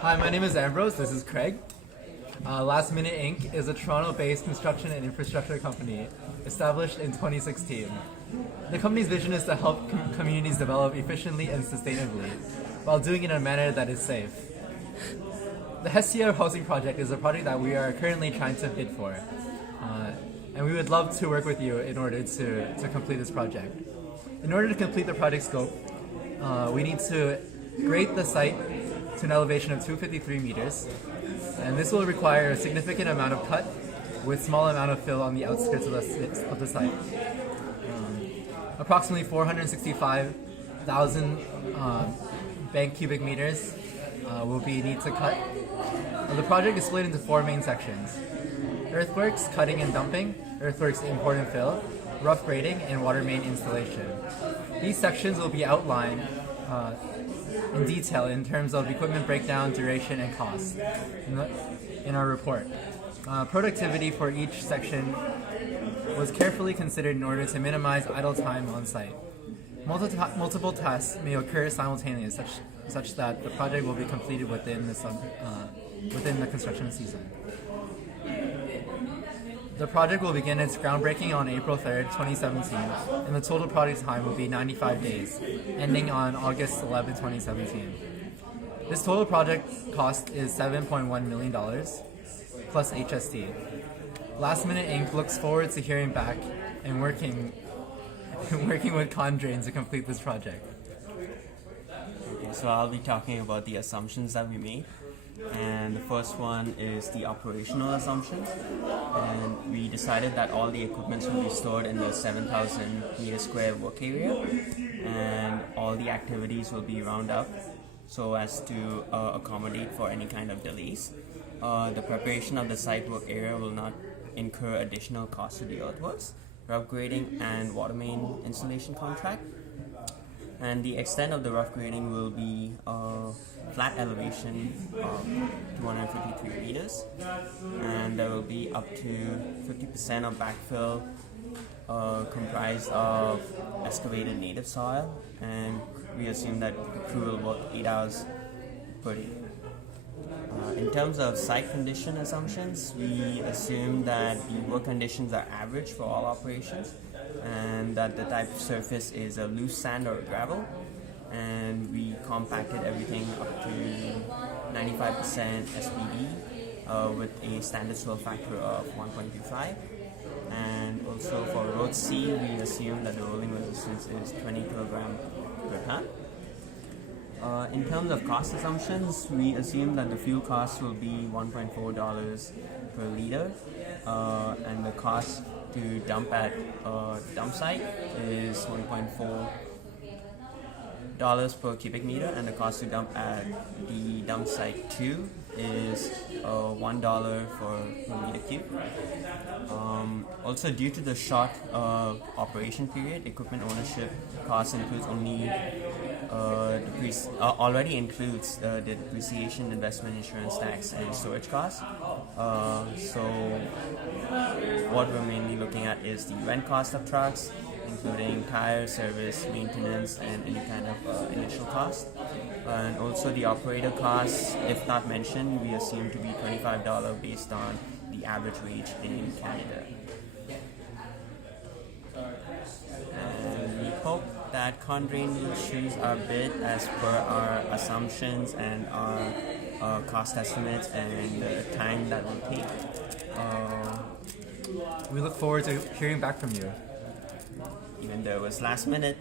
Hi, my name is Ambrose. This is Craig. Last Minute Inc. is a Toronto-based construction and infrastructure company established in 2016. The company's vision is to help communities develop efficiently and sustainably while doing it in a manner that is safe. The Hestia housing project is a project that we are currently trying to bid for, and we would love to work with you in order to complete this project. In order to complete the project scope, we need to grade the site to an elevation of 253 meters, and this will require a significant amount of cut with small amount of fill on the outskirts of the site. Approximately 465,000 bank cubic meters will be need to cut. The project is split into 4 main sections: earthworks, cutting and dumping, earthworks import and fill, rough grading, and water main installation. These sections will be outlined in detail in terms of equipment breakdown, duration, and cost in our report. Productivity for each section was carefully considered in order to minimize idle time on site. Multiple tasks may occur simultaneously, such that the project will be completed within the construction season. The project will begin its groundbreaking on April 3rd, 2017, and the total project time will be 95 days, ending on August 11, 2017. This total project cost is $7.1 million, plus HST. Last Minute Inc. looks forward to hearing back and working with Condrain to complete this project. Okay, so I'll be talking about the assumptions that we made. And the first one is the operational assumptions, and we decided that all the equipment will be stored in the 7,000 meter square work area, and all the activities will be round up so as to accommodate for any kind of delays. The preparation of the site work area will not incur additional costs to the earthworks, rough grading, and water main installation contract. And the extent of the rough grading will be flat elevation of 253 meters, and there will be up to 50% of backfill comprised of excavated native soil, and we assume that the crew will work 8 hours per day. In terms of site condition assumptions, we assume that the work conditions are average for all operations, and that the type of surface is a loose sand or gravel, and we compacted everything up to 95% SPD with a standard swell factor of 1.25. And also for road C, we assume that the rolling resistance is 20 kg per ton. In terms of cost assumptions, we assume that the fuel cost will be $1.4 per liter, and the cost to dump at dump site is $1.4 per cubic meter, and the cost to dump at the dump site 2 is $1 per meter cube. Also, due to the short operation period, equipment ownership cost includes only already includes the depreciation, investment, insurance, tax, and storage costs. So what we're mainly looking at is the rent cost of trucks, including tire, service, maintenance, and any kind of initial cost. And also the operator costs, if not mentioned, we assume to be $25 based on the average wage in Canada. And we hope that Condrain will choose our bid as per our assumptions and our cost estimates and the time that will take. We look forward to hearing back from you. Even though it was last minute.